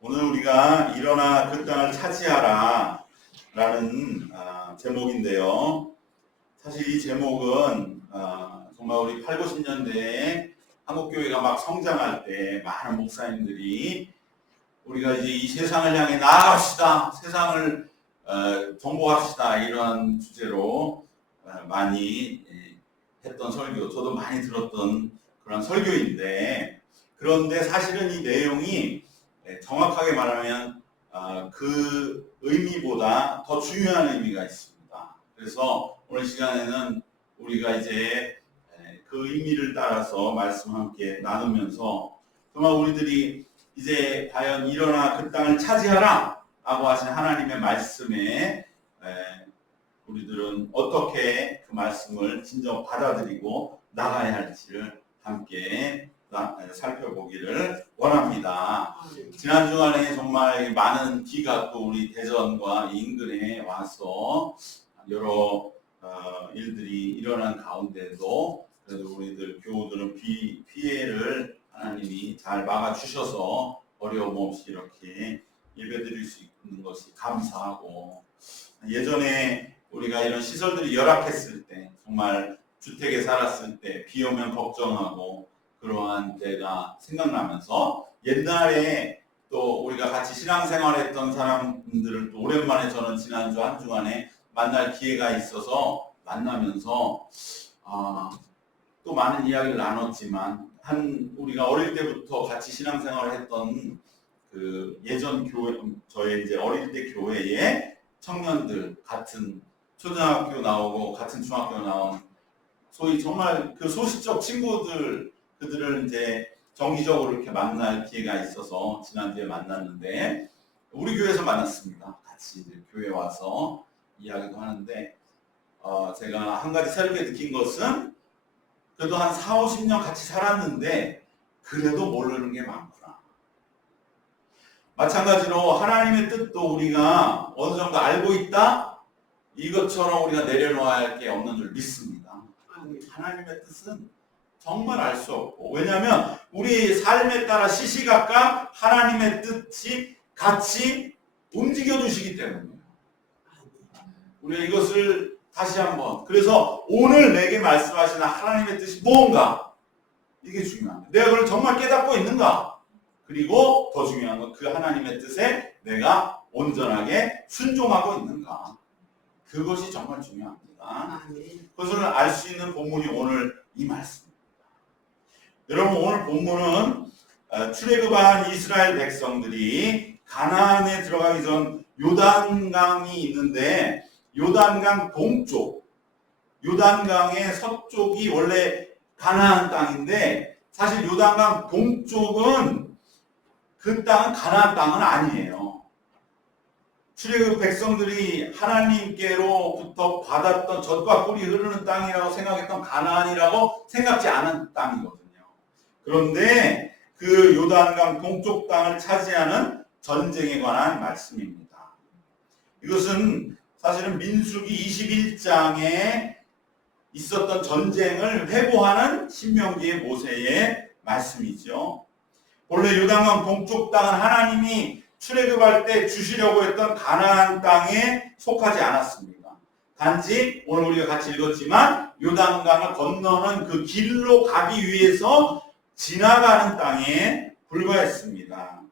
오늘 우리가 일어나 그 땅을 차지하라 라는 아, 제목인데요. 사실 이 제목은 아, 정말 우리 8, 90년대에 한국교회가 막 성장할 때 많은 목사님들이 우리가 이제 이 세상을 향해 나아갑시다. 세상을 어, 정복합시다. 이런 주제로 어, 많이 예, 했던 설교, 저도 많이 들었던 그런 설교인데 그런데 사실은 이 내용이 예, 정확하게 말하면 아, 그 의미보다 더 중요한 의미가 있습니다. 그래서 오늘 시간에는 우리가 이제 예, 그 의미를 따라서 말씀 함께 나누면서 정말 우리들이 이제 과연 일어나 그 땅을 차지하라 라고 하신 하나님의 말씀에 에, 우리들은 어떻게 그 말씀을 진정 받아들이고 나가야 할지를 함께 살펴보기를 원합니다. 지난 주간에 정말 많은 비가 또 우리 대전과 이 인근에 와서 여러 어, 일들이 일어난 가운데도 그래도 우리들 교우들은 비 피해를 하나님이 잘 막아 주셔서 어려움 없이 이렇게 예배드릴 수 있는 것이 감사하고 예전에 우리가 이런 시설들이 열악했을 때 정말 주택에 살았을 때 비 오면 걱정하고 그러한 때가 생각나면서 옛날에 또 우리가 같이 신앙생활했던 사람들을 또 오랜만에 저는 지난주 한 주간에 만날 기회가 있어서 만나면서 아, 또 많은 이야기를 나눴지만 한 우리가 어릴 때부터 같이 신앙생활을 했던 그 예전 교회 저의 이제 어릴 때 교회의 청년들 같은 초등학교 나오고 같은 중학교 나온 소위 정말 그 소시적 친구들 그들을 이제 정기적으로 이렇게 만날 기회가 있어서 지난주에 만났는데 우리 교회에서 만났습니다. 같이 이제 교회 와서 이야기도 하는데 어, 제가 한 가지 새롭게 느낀 것은 그래도 한 4, 50년 같이 살았는데 그래도 모르는 게 많구나. 마찬가지로 하나님의 뜻도 우리가 어느 정도 알고 있다? 이것처럼 우리가 내려놓아야 할 게 없는 줄 믿습니다. 하나님의 뜻은 정말 알 수 없고 왜냐하면 우리 삶에 따라 시시각각 하나님의 뜻이 같이 움직여 주시기 때문이에요. 우리가 이것을 다시 한번 그래서 오늘 내게 말씀하시는 하나님의 뜻이 뭔가 이게 중요합니다. 내가 그걸 정말 깨닫고 있는가? 그리고 더 중요한 건 그 하나님의 뜻에 내가 온전하게 순종하고 있는가? 그것이 정말 중요합니다. 그것을 알 수 있는 본문이 오늘 이 말씀입니다. 여러분 오늘 본문은 어, 출애굽한 이스라엘 백성들이 가나안에 들어가기 전 요단강이 있는데 요단강 동쪽, 요단강의 서쪽이 원래 가나안 땅인데 사실 요단강 동쪽은 그 땅은 가나안 땅은 아니에요. 출애굽 백성들이 하나님께로부터 받았던 젖과 꿀이 흐르는 땅이라고 생각했던 가나안이라고 생각지 않은 땅이거든요. 그런데 그 요단강 동쪽 땅을 차지하는 전쟁에 관한 말씀입니다. 이것은 사실은 민수기 21장에 있었던 전쟁을 회고하는 신명기의 모세의 말씀이죠. 원래 요단강 동쪽 땅은 하나님이 출애굽할 때 주시려고 했던 가나안 땅에 속하지 않았습니다. 단지 오늘 우리가 같이 읽었지만 요단강을 건너는 그 길로 가기 위해서 지나가는 땅에 불과했습니다.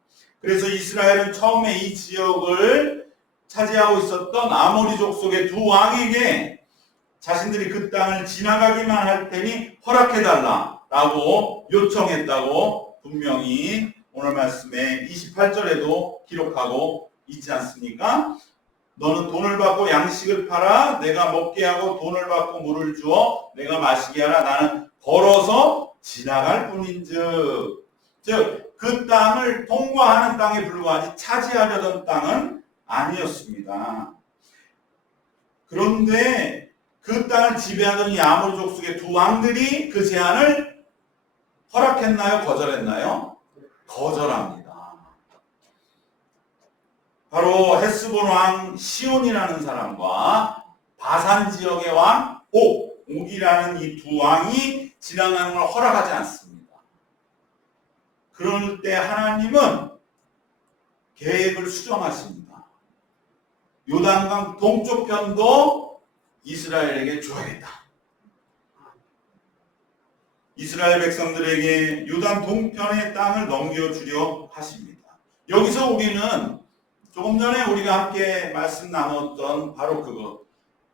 그래서 이스라엘은 처음에 이 지역을 차지하고 있었던 아모리족 속의 두 왕에게 자신들이 그 땅을 지나가기만 할 테니 허락해달라라고 요청했다고 분명히 오늘 말씀에 28절에도 기록하고 있지 않습니까? 너는 돈을 받고 양식을 팔아 내가 먹게 하고 돈을 받고 물을 주어 내가 마시게 하라 나는 걸어서 지나갈 뿐인즉 즉 그 땅을 통과하는 땅에 불과하지 차지하려던 땅은 아니었습니다. 그런데 그 땅을 지배하던 이 아모리 족속의 두 왕들이 그 제안을 허락했나요? 거절했나요? 거절합니다. 바로 헤스본 왕 시온이라는 사람과 바산 지역의 왕 옥, 옥이라는 이 두 왕이 지나가는 걸 허락하지 않습니다. 그럴 때 하나님은 계획을 수정하십니다. 요단강 동쪽 편도 이스라엘에게 줘야겠다. 이스라엘 백성들에게 요단 동편의 땅을 넘겨주려 하십니다. 여기서 우리는 조금 전에 우리가 함께 말씀 나눴던 바로 그것.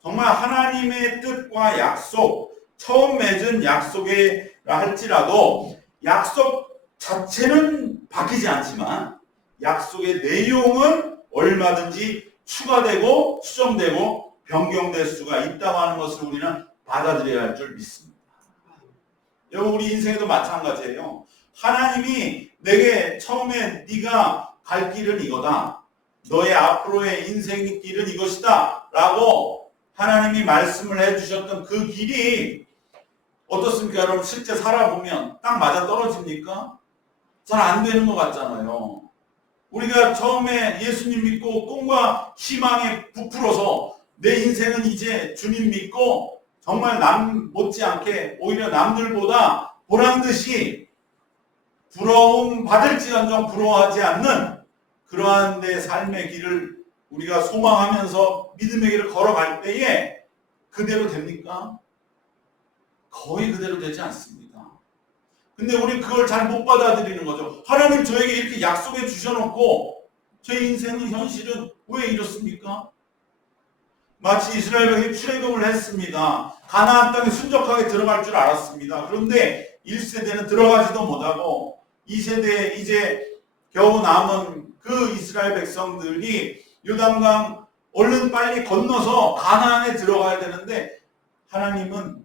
정말 하나님의 뜻과 약속, 처음 맺은 약속이라 할지라도 약속 자체는 바뀌지 않지만 약속의 내용은 얼마든지 추가되고 수정되고 변경될 수가 있다고 하는 것을 우리는 받아들여야 할 줄 믿습니다. 여러분 우리 인생에도 마찬가지예요. 하나님이 내게 처음에 네가 갈 길은 이거다. 너의 앞으로의 인생 길은 이것이다. 라고 하나님이 말씀을 해주셨던 그 길이 어떻습니까? 여러분 실제 살아보면 딱 맞아 떨어집니까? 잘 안 되는 것 같잖아요. 우리가 처음에 예수님 믿고 꿈과 희망에 부풀어서 내 인생은 이제 주님 믿고 정말 남 못지않게 오히려 남들보다 보란 듯이 부러움 받을지언정 부러워하지 않는 그러한 내 삶의 길을 우리가 소망하면서 믿음의 길을 걸어갈 때에 그대로 됩니까? 거의 그대로 되지 않습니다. 근데 우리 그걸 잘 못 받아들이는 거죠. 하나님 저에게 이렇게 약속해 주셔놓고 제 인생은 현실은 왜 이렇습니까? 마치 이스라엘 백성이 출애굽을 했습니다. 가나안 땅에 순적하게 들어갈 줄 알았습니다. 그런데 1세대는 들어가지도 못하고 2세대 이제 겨우 남은 그 이스라엘 백성들이 요단강 얼른 빨리 건너서 가나안에 들어가야 되는데 하나님은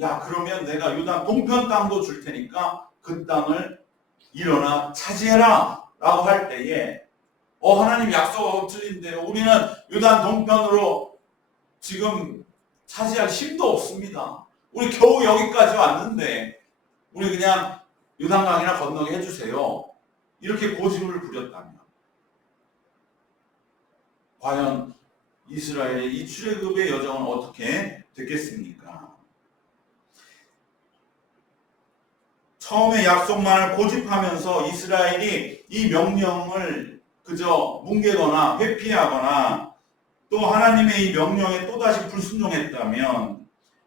야 그러면 내가 요단 동편 땅도 줄 테니까 그 땅을 일어나 차지해라 라고 할 때에 어 하나님 약속하고 틀린데요 우리는 요단 동편으로 지금 차지할 힘도 없습니다 우리 겨우 여기까지 왔는데 우리 그냥 요단강이나 건너게 해주세요 이렇게 고집을 부렸다면 과연 이스라엘의 이 출애굽의 여정은 어떻게 됐겠습니까? 처음에 약속만을 고집하면서 이스라엘이 이 명령을 그저 뭉개거나 회피하거나 또 하나님의 이 명령에 또다시 불순종했다면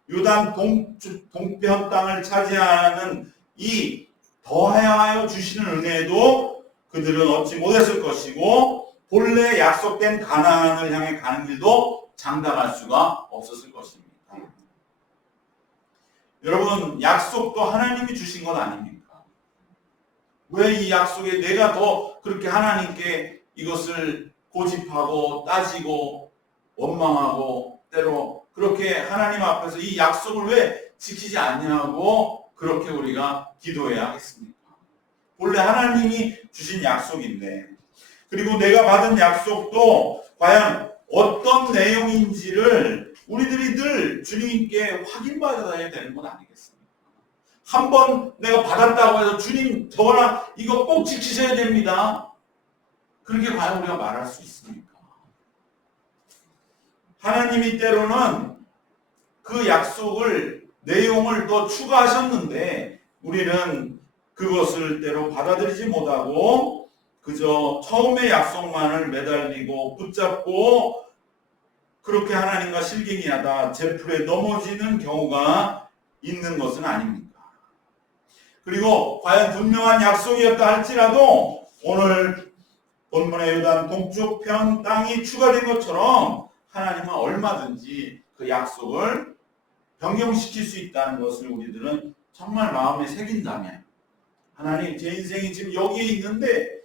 요단 동, 동편 땅을 차지하는 이 더하여 주시는 은혜도 그들은 얻지 못했을 것이고 본래 약속된 가나안을 향해 가는 길도 장담할 수가 없었을 것입니다. 여러분 약속도 하나님이 주신 것 아닙니까? 왜 이 약속에 내가 더 그렇게 하나님께 이것을 고집하고 따지고 원망하고 때로 그렇게 하나님 앞에서 이 약속을 왜 지키지 않냐고 그렇게 우리가 기도해야 하겠습니까? 본래 하나님이 주신 약속인데 그리고 내가 받은 약속도 과연 어떤 내용인지를 우리들이 늘 주님께 확인받아야 되는 건 아니겠습니까? 한번 내가 받았다고 해서 주님 저거나 이거 꼭 지키셔야 됩니다. 그렇게 과연 우리가 말할 수 있습니까? 하나님이 때로는 그 약속을 내용을 더 추가하셨는데 우리는 그것을 때로 받아들이지 못하고 그저 처음의 약속만을 매달리고 붙잡고 그렇게 하나님과 실갱이하다 제풀에 넘어지는 경우가 있는 것은 아닙니까? 그리고 과연 분명한 약속이었다 할지라도 오늘 본문의 요단 동쪽 편 땅이 추가된 것처럼 하나님은 얼마든지 그 약속을 변경시킬 수 있다는 것을 우리들은 정말 마음에 새긴다면 하나님 제 인생이 지금 여기에 있는데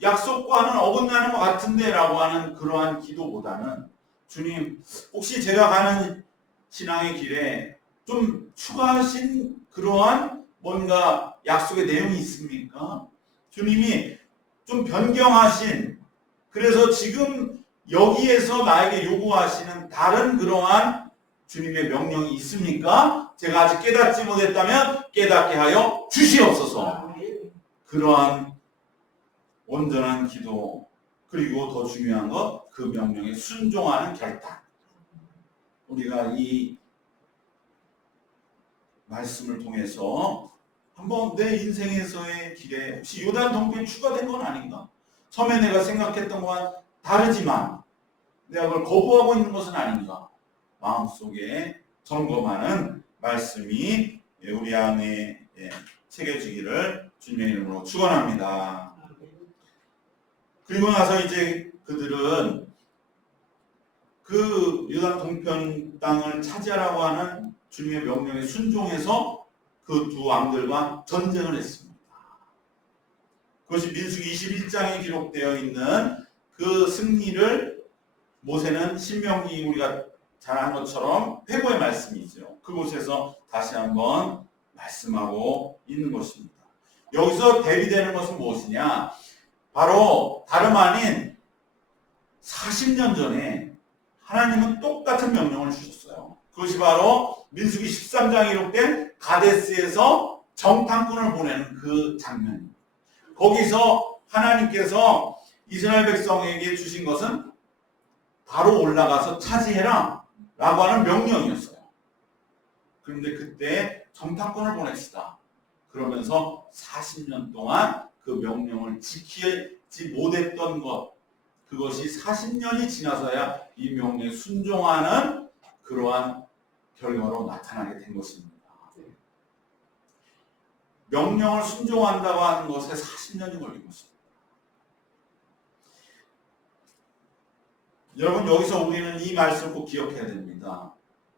약속과는 어긋나는 것 같은데 라고 하는 그러한 기도보다는 주님 혹시 제가 가는 신앙의 길에 좀 추가하신 그러한 뭔가 약속의 내용이 있습니까? 주님이 좀 변경하신 그래서 지금 여기에서 나에게 요구하시는 다른 그러한 주님의 명령이 있습니까? 제가 아직 깨닫지 못했다면 깨닫게 하여 주시옵소서. 그러한 온전한 기도 그리고 더 중요한 것 그 명령에 순종하는 결단. 우리가 이 말씀을 통해서 한번 내 인생에서의 길에 혹시 요단 동편이 추가된 건 아닌가? 처음에 내가 생각했던 것과 다르지만 내가 그걸 거부하고 있는 것은 아닌가 마음속에 점검하는 말씀이 예, 우리 안에 예, 새겨지기를 주님의 이름으로 축원합니다. 그리고 나서 이제 그들은 그 유다 동편 땅을 차지하라고 하는 주님의 명령에 순종해서 그 두 왕들과 전쟁을 했습니다. 그것이 민수기 21장에 기록되어 있는 그 승리를 모세는 신명기 우리가 잘 아는 것처럼 회고의 말씀이죠. 그곳에서 다시 한번 말씀하고 있는 것입니다. 여기서 대비되는 것은 무엇이냐? 바로 다름 아닌 40년 전에 하나님은 똑같은 명령을 주셨어요. 그것이 바로 민수기 13장에 기록된 가데스에서 정탐꾼을 보내는 그 장면입니다. 거기서 하나님께서 이스라엘 백성에게 주신 것은 바로 올라가서 차지해라 라고 하는 명령이었어요. 그런데 그때 정탐꾼을 보냅시다. 그러면서 40년 동안 그 명령을 지키지 못했던 것, 그것이 40년이 지나서야 이 명령에 순종하는 그러한 결과로 나타나게 된 것입니다. 명령을 순종한다고 하는 것에 40년이 걸린 것입니다. 여러분 여기서 우리는 이 말씀을 꼭 기억해야 됩니다.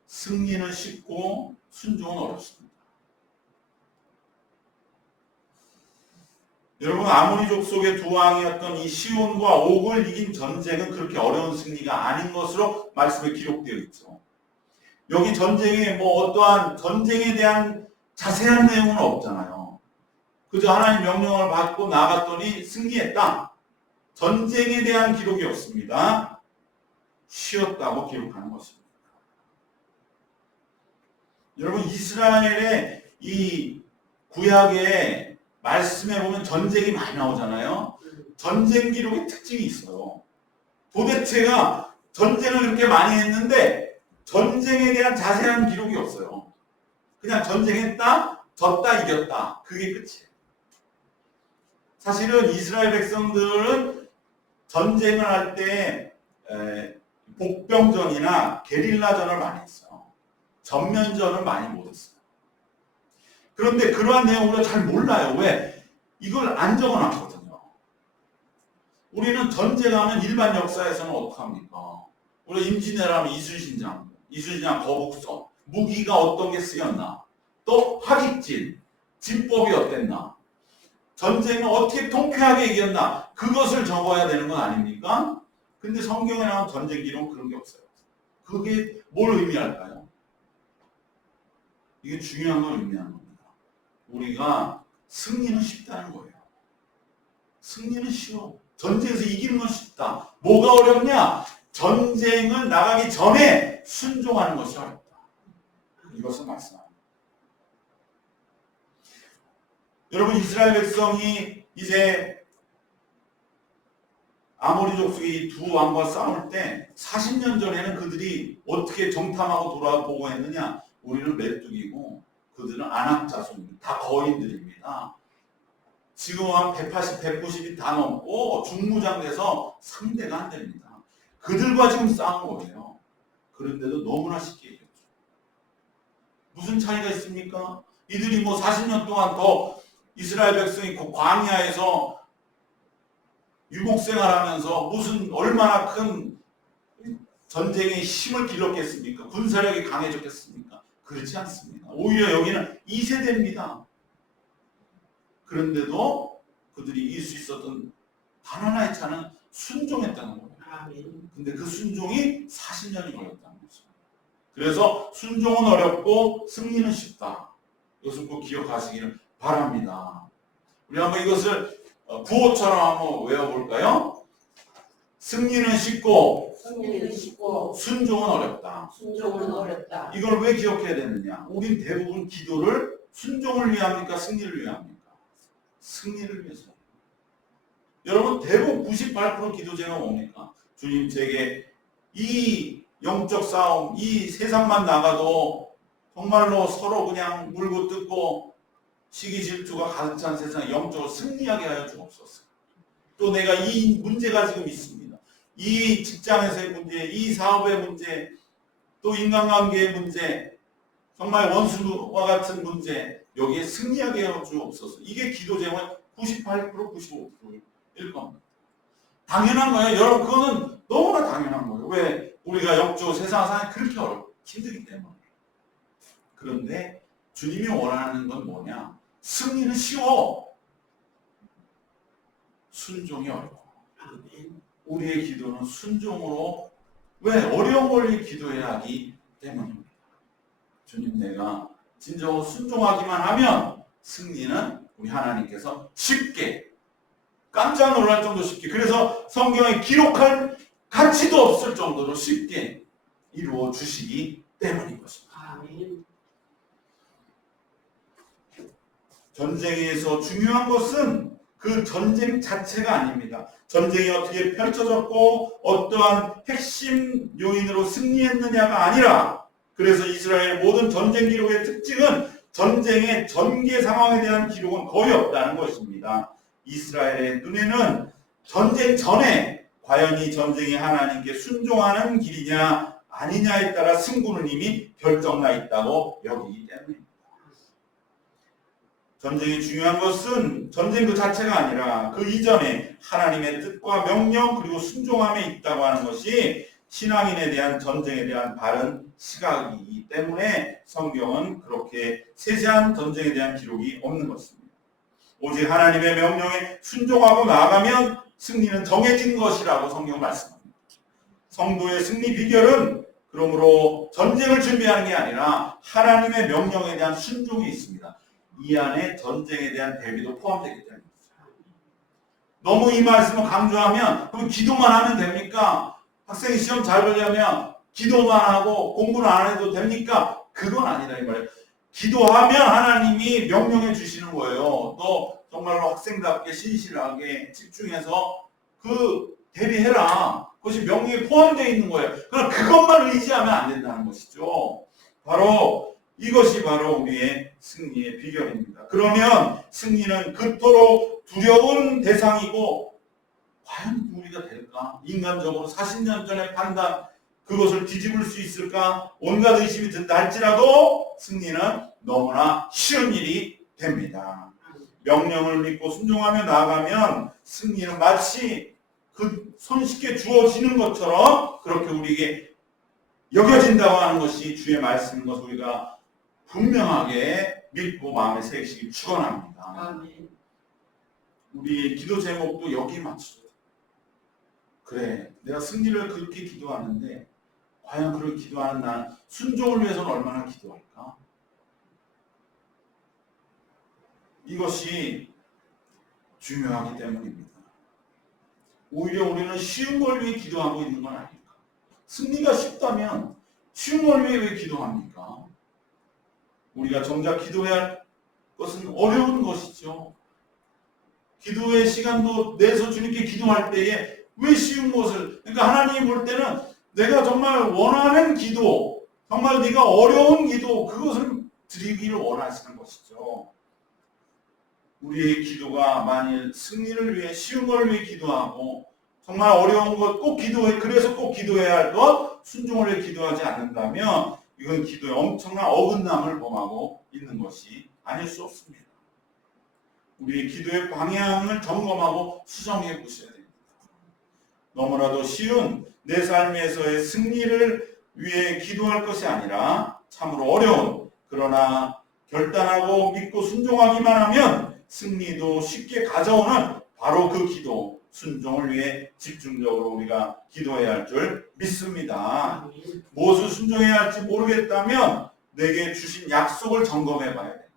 승리는 쉽고 순종은 어렵습니다. 여러분 아모리족 속의 두 왕이었던 이 시온과 옥을 이긴 전쟁은 그렇게 어려운 승리가 아닌 것으로 말씀에 기록되어 있죠. 여기 전쟁에 뭐 어떠한 전쟁에 대한 자세한 내용은 없잖아요. 그저 하나님 명령을 받고 나갔더니 승리했다. 전쟁에 대한 기록이 없습니다. 쉬었다고 기록하는 것입니다. 여러분 이스라엘의 이 구약의 말씀에 보면 전쟁이 많이 나오잖아요. 전쟁 기록의 특징이 있어요. 도대체가 전쟁을 그렇게 많이 했는데 전쟁에 대한 자세한 기록이 없어요. 그냥 전쟁했다, 졌다, 이겼다. 그게 끝이에요. 사실은 이스라엘 백성들은 전쟁을 할 때 복병전이나 게릴라전을 많이 했어요. 전면전을 많이 못했어요. 그런데 그러한 내용 우리가 잘 몰라요. 왜? 이걸 안 적어놨거든요. 우리는 전쟁하면 일반 역사에서는 어떡합니까? 우리 임진왜란하면 이순신장, 이순신장 거북선, 무기가 어떤 게 쓰였나? 또 화기진, 진법이 어땠나? 전쟁을 어떻게 통쾌하게 이겼나? 그것을 적어야 되는 건 아닙니까? 근데 성경에 나온 전쟁 기록은 그런 게 없어요. 그게 뭘 의미할까요? 이게 중요한 걸 의미하는 겁니다. 우리가 승리는 쉽다는 거예요. 승리는 쉬워. 전쟁에서 이기는 건 쉽다. 뭐가 어렵냐? 전쟁을 나가기 전에 순종하는 것이 어렵다. 이것을 말씀합니다. 여러분 이스라엘 백성이 이제 아모리 족 속의 두 왕과 싸울 때 40년 전에는 그들이 어떻게 정탐하고 돌아보고 했느냐? 우리는 메뚜기고 그들은 안악 자손입니다. 다 거인들입니다. 지금 한 180, 190이 다 넘고 중무장 돼서 상대가 안 됩니다. 그들과 지금 싸운 거예요. 그런데도 너무나 쉽게 이겼죠. 무슨 차이가 있습니까? 이들이 뭐 40년 동안 더 이스라엘 백성이 그 광야에서 유목생활하면서 무슨 얼마나 큰 전쟁의 힘을 길렀겠습니까? 군사력이 강해졌겠습니까? 그렇지 않습니다. 오히려 여기는 2세대입니다. 그런데도 그들이 이길 수 있었던 단 하나의 차는 순종했다는 거예요. 근데 그 순종이 40년이 걸렸다는 거죠. 그래서 순종은 어렵고 승리는 쉽다. 이것을 꼭 기억하시기를 바랍니다. 우리 한번 이것을 어, 구호처럼 한번 외워볼까요? 승리는 쉽고 승리는 쉽고 순종은 어렵다. 순종은 어렵다. 이걸 왜 기억해야 되느냐? 우린 대부분 기도를 순종을 위합니까? 승리를 위합니까? 승리를 위해서. 여러분 대부분 98% 기도 제가 뭡니까? 주님 제게 이 영적 싸움, 이 세상만 나가도 정말로 서로 그냥 물고 뜯고 시기 질투가 가득 찬 세상에 영적으로 승리하게 하여 주옵소서. 또또 내가 이 문제가 지금 있습니다. 이 직장에서의 문제, 이 사업의 문제, 또 인간관계의 문제, 정말 원수와 같은 문제, 여기에 승리하게 해 주옵소서. 이게 기도 제목의 98% 95%일 겁니다. 당연한 거예요. 여러분 그거는 너무나 당연한 거예요. 왜 우리가 역조 세상 상에 그렇게 어렵 힘들기 때문에. 그런데 주님이 원하는 건 뭐냐? 승리는 쉬워. 순종이. 아멘. 우리의 기도는 순종으로 왜 어려운 걸 기도해야 하기 때문입니다. 주님 내가 진정으로 순종하기만 하면 승리는 우리 하나님께서 쉽게 깜짝 놀랄 정도 쉽게 그래서 성경에 기록할 가치도 없을 정도로 쉽게 이루어 주시기 때문인 것입니다. 아멘. 전쟁에서 중요한 것은 그 전쟁 자체가 아닙니다. 전쟁이 어떻게 펼쳐졌고 어떠한 핵심 요인으로 승리했느냐가 아니라 그래서 이스라엘 모든 전쟁 기록의 특징은 전쟁의 전개 상황에 대한 기록은 거의 없다는 것입니다. 이스라엘의 눈에는 전쟁 전에 과연 이 전쟁이 하나님께 순종하는 길이냐 아니냐에 따라 승부는 이미 결정나 있다고 여기기 때문입니다. 전쟁이 중요한 것은 전쟁 그 자체가 아니라 그 이전에 하나님의 뜻과 명령 그리고 순종함에 있다고 하는 것이 신앙인에 대한 전쟁에 대한 바른 시각이기 때문에 성경은 그렇게 세세한 전쟁에 대한 기록이 없는 것입니다. 오직 하나님의 명령에 순종하고 나아가면 승리는 정해진 것이라고 성경 말씀합니다. 성도의 승리 비결은 그러므로 전쟁을 준비하는 게 아니라 하나님의 명령에 대한 순종이 있습니다. 이 안에 전쟁에 대한 대비도 포함되기 때문입니다. 너무 이 말씀을 강조하면 그럼 기도만 하면 됩니까? 학생이 시험 잘 보려면 기도만 하고 공부를 안 해도 됩니까? 그건 아니다 이 말이에요. 기도하면 하나님이 명령해 주시는 거예요. 또 정말로 학생답게 신실하게 집중해서 그 대비해라. 그것이 명령에 포함되어 있는 거예요. 그럼 그것만 의지하면 안 된다는 것이죠. 바로 이것이 바로 우리의 승리의 비결입니다. 그러면 승리는 그토록 두려운 대상이고 과연 우리가 될까? 인간적으로 40년 전의 판단 그것을 뒤집을 수 있을까? 온갖 의심이 든다 할지라도 승리는 너무나 쉬운 일이 됩니다. 명령을 믿고 순종하며 나아가면 승리는 마치 그 손쉽게 주어지는 것처럼 그렇게 우리에게 여겨진다고 하는 것이 주의 말씀인 것을 우리가 분명하게 믿고 마음에 새기시기 축원합니다. 아멘. 우리 기도 제목도 여기 맞추죠. 그래, 내가 승리를 그렇게 기도하는데 과연 그렇게 기도하는 난 순종을 위해서는 얼마나 기도할까? 이것이 중요하기 때문입니다. 오히려 우리는 쉬운 걸 위해 기도하고 있는 건 아닐까? 승리가 쉽다면 쉬운 걸 위해 왜 기도합니까? 우리가 정작 기도해야 할 것은 어려운 것이죠. 기도의 시간도 내서 주님께 기도할 때에 왜 쉬운 것을 그러니까 하나님이 볼 때는 내가 정말 원하는 기도 정말 네가 어려운 기도 그것을 드리기를 원하시는 것이죠. 우리의 기도가 만일 승리를 위해 쉬운 걸 위해 기도하고 정말 어려운 것 꼭 기도해 그래서 꼭 기도해야 할 것 순종을 위해 기도하지 않는다면 이건 기도에 엄청난 어긋남을 범하고 있는 것이 아닐 수 없습니다. 우리의 기도의 방향을 점검하고 수정해 보셔야 됩니다. 너무나도 쉬운 내 삶에서의 승리를 위해 기도할 것이 아니라 참으로 어려운 그러나 결단하고 믿고 순종하기만 하면 승리도 쉽게 가져오는 바로 그 기도 순종을 위해 집중적으로 우리가 기도해야 할 줄 믿습니다. 무엇을 순종해야 할지 모르겠다면 내게 주신 약속을 점검해 봐야 됩니다.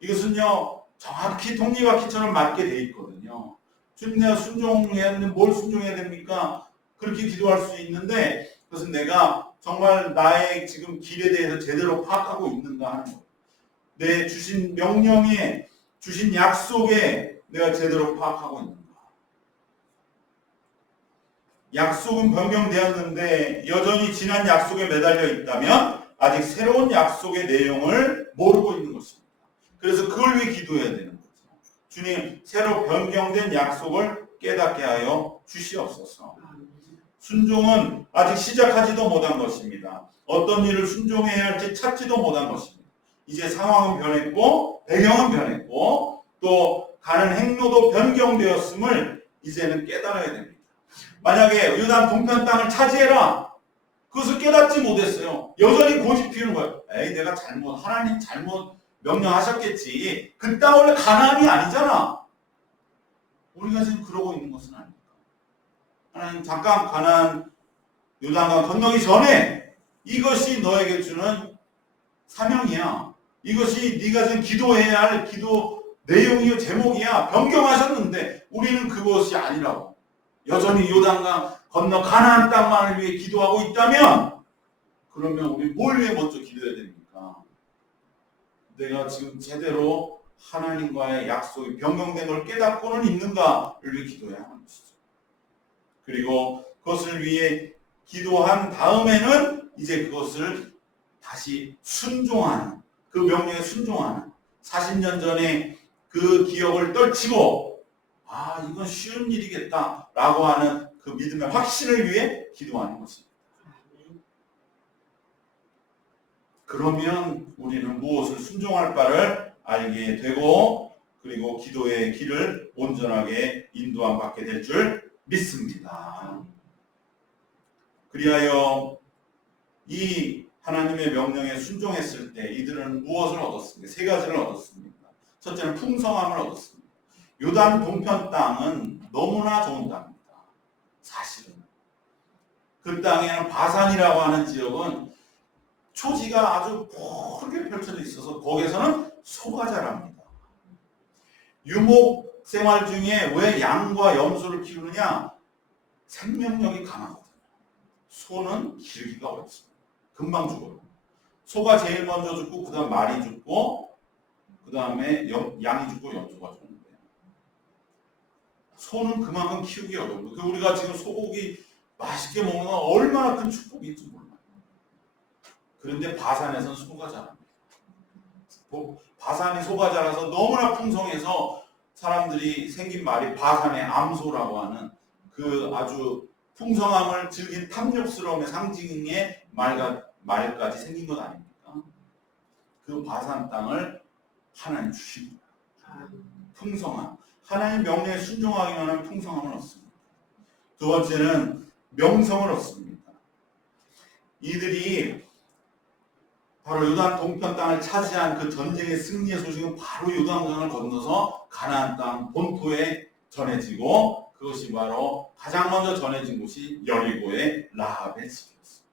이것은요, 정확히 톱니바퀴처럼 맞게 돼 있거든요. 주님 내가 순종해야 되는데 뭘 순종해야 됩니까? 그렇게 기도할 수 있는데 그것은 내가 정말 나의 지금 길에 대해서 제대로 파악하고 있는가 하는 거예요. 내 주신 명령에 주신 약속에 내가 제대로 파악하고 있는가. 약속은 변경되었는데 여전히 지난 약속에 매달려 있다면 아직 새로운 약속의 내용을 모르고 있는 것입니다. 그래서 그걸 위해 기도해야 되는 거죠. 주님 새로 변경된 약속을 깨닫게 하여 주시옵소서. 순종은 아직 시작하지도 못한 것입니다. 어떤 일을 순종해야 할지 찾지도 못한 것입니다. 이제 상황은 변했고 배경은 변했고 또 가는 행로도 변경되었음을 이제는 깨달아야 됩니다. 만약에 유단 동편 땅을 차지해라. 그것을 깨닫지 못했어요. 여전히 고집 피우는 거예요. 에이 내가 잘못 하나님 잘못 명령하셨겠지. 그 땅 원래 가나안이 아니잖아. 우리가 지금 그러고 있는 것은 아닙니까? 하나님 잠깐 가나안 요단강 건너기 전에 이것이 너에게 주는 사명이야. 이것이 네가 지금 기도해야 할 기도 내용이요 제목이야. 변경하셨는데 우리는 그것이 아니라고. 여전히 요단강 건너 가나안 땅만을 위해 기도하고 있다면 그러면 우리 뭘 위해 먼저 기도해야 됩니까? 내가 지금 제대로 하나님과의 약속이 변경된 걸 깨닫고는 있는가를 위해 기도해야 하는 것이죠. 그리고 그것을 위해 기도한 다음에는 이제 그것을 다시 순종하는 그 명령에 순종하는 40년 전에 그 기억을 떨치고 아 이건 쉬운 일이겠다 라고 하는 그 믿음의 확신을 위해 기도하는 것입니다. 그러면 우리는 무엇을 순종할 바를 알게 되고 그리고 기도의 길을 온전하게 인도함 받게 될 줄 믿습니다. 그리하여 이 하나님의 명령에 순종했을 때 이들은 무엇을 얻었습니까? 세 가지를 얻었습니다. 첫째는 풍성함을 얻었습니다. 요단 동편 땅은 너무나 좋은 땅입니다. 사실은 그 땅에는 바산이라고 하는 지역은 초지가 아주 푸르게 펼쳐져 있어서 거기에서는 소가 자랍니다. 유목 생활 중에 왜 양과 염소를 키우느냐? 생명력이 강하거든요. 소는 기르기가 어렵습니다. 금방 죽어요. 소가 제일 먼저 죽고 그 다음 말이 죽고 그 다음에 염- 양이 죽고 염소가 죽는데 소는 그만큼 키우기 어려워요. 그 우리가 지금 소고기 맛있게 먹는 건 얼마나 큰 축복인지 몰라요. 그런데 바산에서는 소가 자랍니다. 뭐, 바산이 소가 자라서 너무나 풍성해서 사람들이 생긴 말이 바산의 암소라고 하는 그 아주 풍성함을 즐긴 탐욕스러움의 상징의 말가, 말까지 생긴 것 아닙니까? 그 바산 땅을 하나님 주십니다. 풍성함. 하나님 명령에 순종하기만 하면 풍성함을 얻습니다. 두 번째는 명성을 얻습니다. 이들이 바로 요단 동편 땅을 차지한 그 전쟁의 승리의 소식은 바로 요단강을 건너서 가나안 땅 본토에 전해지고 그것이 바로 가장 먼저 전해진 곳이 여리고의 라합의 집이었습니다.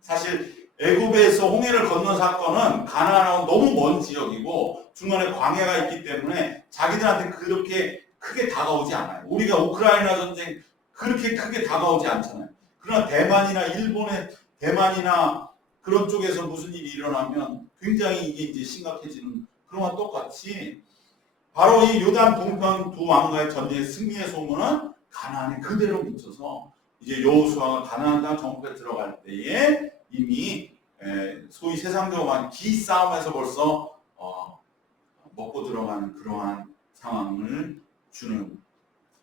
사실 애굽에서 홍해를 건넌 사건은 가나안하고 너무 먼 지역이고 중간에 광야가 있기 때문에 자기들한테 그렇게 크게 다가오지 않아요. 우리가 우크라이나 전쟁 그렇게 크게 다가오지 않잖아요. 그러나 대만이나 일본의 대만이나 그런 쪽에서 무슨 일이 일어나면 굉장히 이게 이제 심각해지는 그런 것과 똑같이 바로 이 요단 동편 두 왕과의 전쟁의 승리의 소문은 가나안에 그대로 미쳐서 이제 여호수아가 가나안 땅 정복에 들어갈 때에 이미 에, 소위 세상적으로 말하는 기싸움에서 벌써 어, 먹고 들어가는 그러한 상황을 주는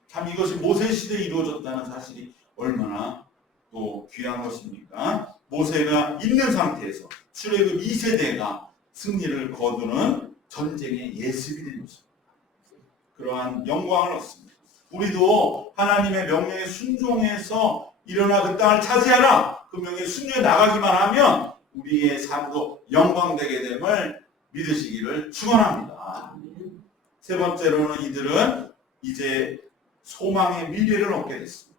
참 이것이 모세 시대에 이루어졌다는 사실이 얼마나 또 귀한 것입니까? 모세가 있는 상태에서 출애굽 2세대가 승리를 거두는 전쟁의 예습이 된 것입니다. 그러한 영광을 얻습니다. 우리도 하나님의 명령에 순종해서 일어나 그 땅을 차지하라. 그 명령에 순종해 나가기만 하면 우리의 삶도 영광되게 됨을 믿으시기를 축원합니다. 세 번째로는 이들은 이제 소망의 미래를 얻게 됐습니다.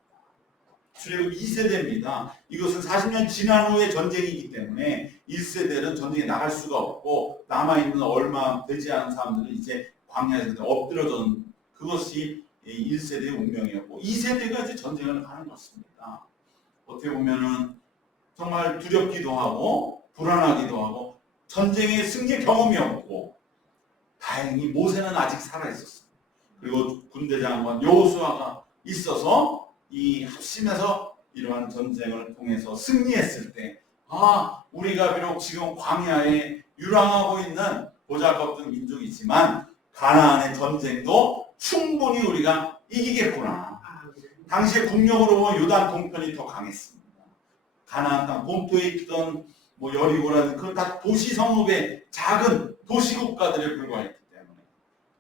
출애굽 2세대입니다. 이것은 40년 지난 후의 전쟁이기 때문에 1세대는 전쟁에 나갈 수가 없고 남아있는 얼마 되지 않은 사람들은 이제 광야에서 엎드려진 그것이 1세대의 운명이었고 2세대가 이제 전쟁을 가는 것입니다. 어떻게 보면은 정말 두렵기도 하고 불안하기도 하고 전쟁의 승리 경험이 없고 다행히 모세는 아직 살아 있었어요. 그리고 군대 장관 여호수아가 있어서 이 합심해서 이러한 전쟁을 통해서 승리했을 때, 아, 우리가 비록 지금 광야에 유랑하고 있는 보잘것없는 민족이지만 가나안의 전쟁도 충분히 우리가 이기겠구나. 당시에 국력으로 보면 요단 동편이 더 강했습니다. 가나안 땅 본토에 있던 뭐 여리고라든 그런 다 도시 성읍의 작은 도시 국가들에 불과했기 때문에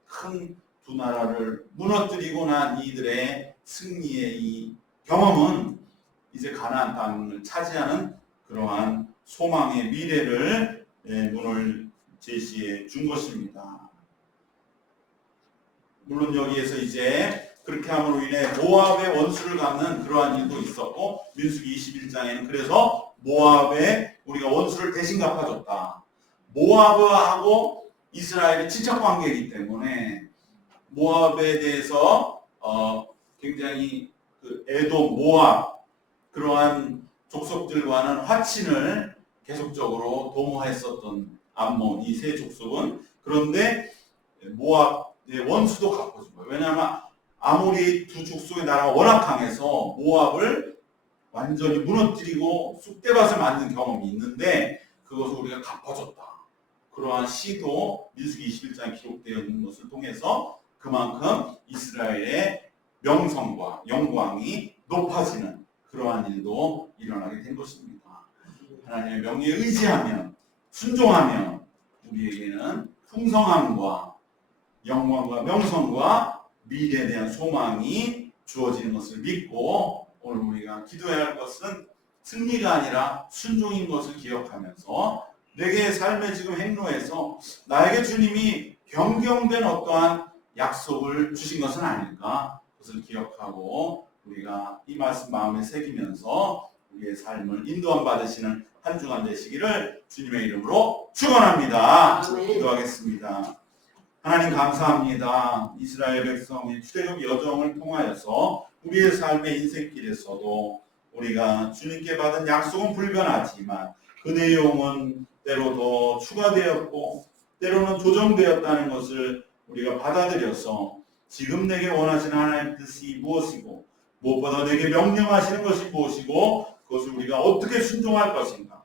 큰 두 나라를 무너뜨리고 난 이들의 승리의 이 경험은 이제 가나안 땅을 차지하는 그러한 소망의 미래를 예, 눈을 제시해 준 것입니다. 물론 여기에서 이제 그렇게 함으로 인해 모압의 원수를 갚는 그러한 일도 있었고 민수기 21장에는 그래서 모압의 우리가 원수를 대신 갚아줬다. 모압하고 이스라엘의 친척 관계이기 때문에 모압에 대해서 어, 굉장히 그 에돔, 모압 그러한 족속들과는 화친을 계속적으로 도모했었던 암몬 이 세 족속은 그런데 모압의 원수도 갚아준 거예요. 왜냐하면 아무리 두 족속의 나라가 워낙 강해서 모압을 완전히 무너뜨리고 쑥대밭을 만든 경험이 있는데 그것을 우리가 갚아줬다. 그러한 시도 민수기 21장에 기록되어 있는 것을 통해서 그만큼 이스라엘의 명성과 영광이 높아지는 그러한 일도 일어나게 된 것입니다. 하나님의 명예에 의지하면 순종하면 우리에게는 풍성함과 영광과 명성과 미래에 대한 소망이 주어지는 것을 믿고 오늘 우리가 기도해야 할 것은 승리가 아니라 순종인 것을 기억하면서 내게 삶의 지금 행로에서 나에게 주님이 변경된 어떠한 약속을 주신 것은 아닐까 그것을 기억하고 우리가 이 말씀 마음에 새기면서 우리의 삶을 인도함 받으시는 한 주간 되시기를 주님의 이름으로 축원합니다. 기도하겠습니다. 하나님 감사합니다. 이스라엘 백성의 출애굽 여정을 통하여서 우리의 삶의 인생길에서도 우리가 주님께 받은 약속은 불변하지만 그 내용은 때로 더 추가되었고 때로는 조정되었다는 것을 우리가 받아들여서 지금 내게 원하시는 하나님의 뜻이 무엇이고 무엇보다 내게 명령하시는 것이 무엇이고 그것을 우리가 어떻게 순종할 것인가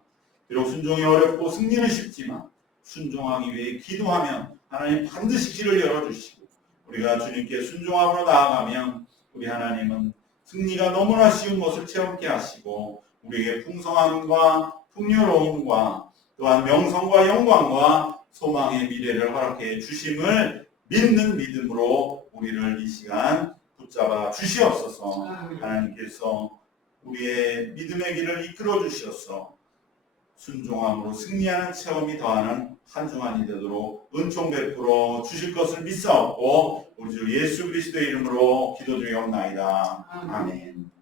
비록 순종이 어렵고 승리는 쉽지만 순종하기 위해 기도하면 하나님 반드시 길을 열어주시고 우리가 주님께 순종함으로 나아가면 우리 하나님은 승리가 너무나 쉬운 것을 체험케 하시고 우리에게 풍성함과 풍요로움과 또한 명성과 영광과 소망의 미래를 허락해 주심을 믿는 믿음으로 우리를 이 시간 붙잡아 주시옵소서. 하나님께서 우리의 믿음의 길을 이끌어 주시옵소서 순종함으로 승리하는 체험이 더하는 한 주간이 되도록 은총 베풀어 주실 것을 믿사옵고 우리 주 예수 그리스도의 이름으로 기도 드리옵나이다. 아멘.